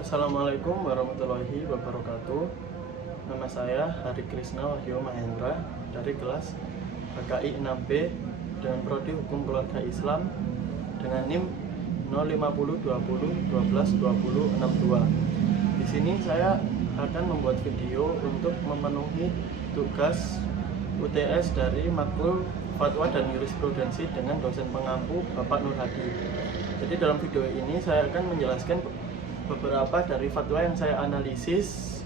Assalamualaikum warahmatullahi wabarakatuh. Nama saya Hari Krisna Wahyu Mahendra dari kelas HKI 6B dengan prodi Hukum Keluarga Islam dengan NIM 05020122062. Di sini saya akan membuat video untuk memenuhi tugas UTS dari Makul Fatwa dan Jurisprudensi dengan dosen pengampu Bapak Nur Hadi. Jadi dalam video ini saya akan menjelaskan beberapa dari fatwa yang saya analisis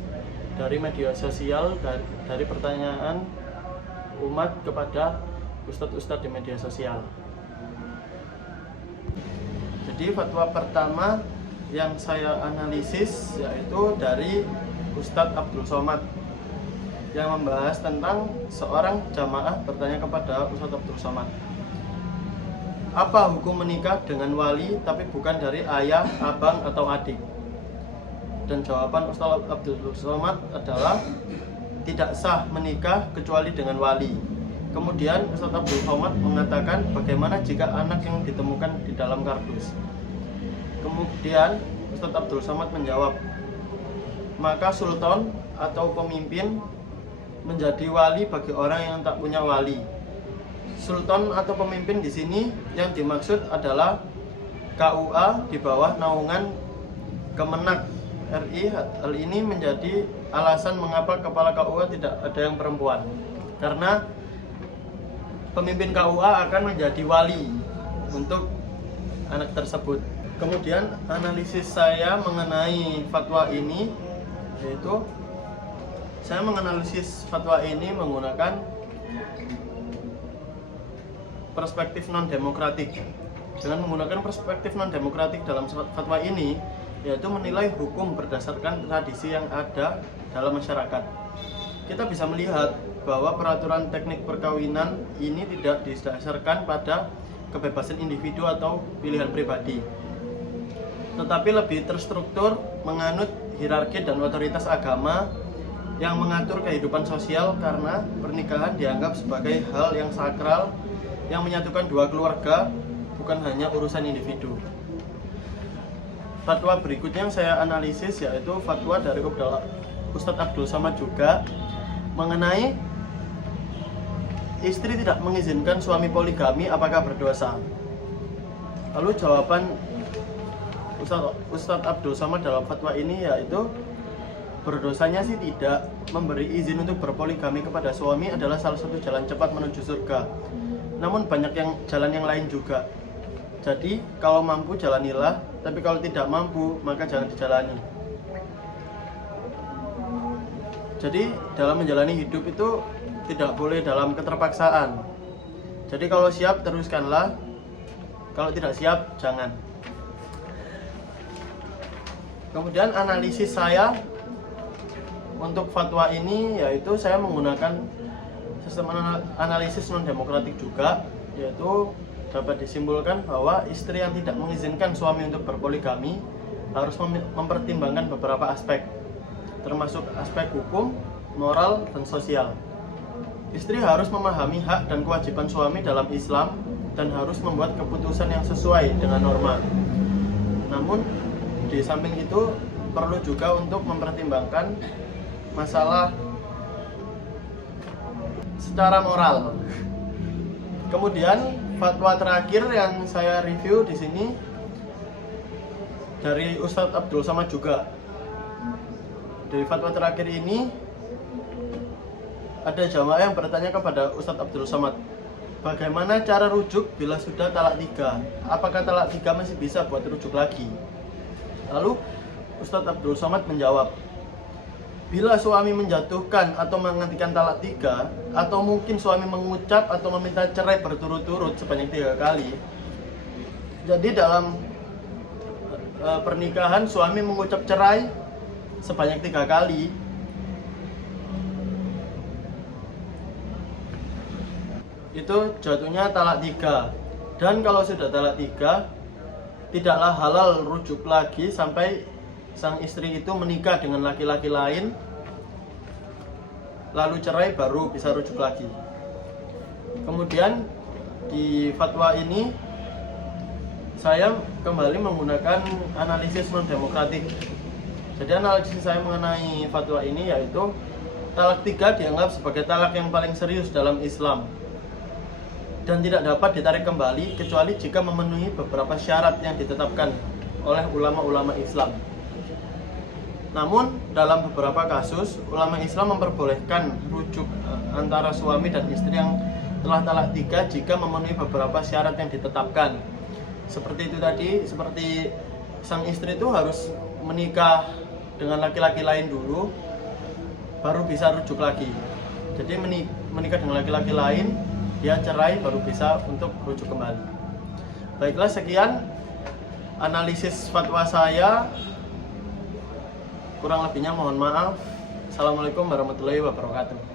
dari media sosial, dari pertanyaan umat kepada ustadz-ustadz di media sosial. Jadi fatwa pertama yang saya analisis yaitu dari Ustadz Abdul Somad yang membahas tentang seorang jamaah bertanya kepada Ustadz Abdul Somad, apa hukum menikah dengan wali tapi bukan dari ayah, abang, atau adik? Dan jawaban Ustadz Abdul Somad adalah tidak sah menikah kecuali dengan wali. Kemudian Ustadz Abdul Somad mengatakan bagaimana jika anak yang ditemukan di dalam kardus. Kemudian Ustadz Abdul Somad menjawab, maka sultan atau pemimpin menjadi wali bagi orang yang tak punya wali. Sultan atau pemimpin di sini yang dimaksud adalah KUA di bawah naungan Kemenak RI. Hal ini menjadi alasan mengapa kepala KUA tidak ada yang perempuan, karena pemimpin KUA akan menjadi wali untuk anak tersebut. Kemudian analisis saya mengenai fatwa ini yaitu saya menganalisis fatwa ini menggunakan perspektif non-demokratik. Dengan menggunakan perspektif non-demokratik dalam fatwa ini yaitu menilai hukum berdasarkan tradisi yang ada dalam masyarakat. Kita bisa melihat bahwa peraturan teknik perkawinan ini tidak didasarkan pada kebebasan individu atau pilihan pribadi, tetapi lebih terstruktur menganut hierarki dan otoritas agama yang mengatur kehidupan sosial, karena pernikahan dianggap sebagai hal yang sakral yang menyatukan dua keluarga, bukan hanya urusan individu. Fatwa berikutnya yang saya analisis yaitu fatwa dari Ustadz Abdul Somad juga mengenai istri tidak mengizinkan suami poligami apakah berdosa. Lalu jawaban Ustadz Abdul Somad dalam fatwa ini yaitu berdosanya sih tidak. Memberi izin untuk berpoligami kepada suami adalah salah satu jalan cepat menuju surga. Namun banyak jalan yang lain juga. Jadi kalau mampu jalanilah, tapi kalau tidak mampu maka jangan dijalani. Jadi dalam menjalani hidup itu tidak boleh dalam keterpaksaan. Jadi kalau siap teruskanlah, kalau tidak siap jangan. Kemudian analisis saya untuk fatwa ini yaitu saya menggunakan sistem analisis non-demokratik juga, yaitu dapat disimpulkan bahwa istri yang tidak mengizinkan suami untuk berpoligami harus mempertimbangkan beberapa aspek, termasuk aspek hukum, moral, dan sosial. Istri harus memahami hak dan kewajiban suami dalam Islam dan harus membuat keputusan yang sesuai dengan norma. Namun di samping itu perlu juga untuk mempertimbangkan masalah secara moral. Kemudian fatwa terakhir yang saya review di sini dari Ustadz Abdul Somad juga. Dari fatwa terakhir ini ada jamaah yang bertanya kepada Ustadz Abdul Somad, bagaimana cara rujuk bila sudah talak 3? Apakah talak 3 masih bisa buat rujuk lagi? Lalu Ustadz Abdul Somad menjawab, bila suami menjatuhkan atau menghentikan talak 3, atau mungkin suami mengucap atau meminta cerai berturut-turut sebanyak 3 kali. Jadi dalam pernikahan suami mengucap cerai sebanyak 3 kali, itu jatuhnya talak 3. Dan kalau sudah talak 3, tidaklah halal rujuk lagi sampai sang istri itu menikah dengan laki-laki lain, lalu cerai baru bisa rujuk lagi. Kemudian di fatwa ini saya kembali menggunakan analisis non-demokratik. Jadi analisis saya mengenai fatwa ini yaitu talak 3 dianggap sebagai talak yang paling serius dalam Islam dan tidak dapat ditarik kembali kecuali jika memenuhi beberapa syarat yang ditetapkan oleh ulama-ulama Islam. Namun dalam beberapa kasus ulama Islam memperbolehkan rujuk antara suami dan istri yang telah talak 3 jika memenuhi beberapa syarat yang ditetapkan. Seperti itu tadi, seperti sang istri itu harus menikah dengan laki-laki lain dulu baru bisa rujuk lagi. Jadi menikah dengan laki-laki lain, dia cerai baru bisa untuk rujuk kembali. Baiklah, sekian analisis fatwa saya. Kurang lebihnya mohon maaf. Assalamualaikum warahmatullahi wabarakatuh.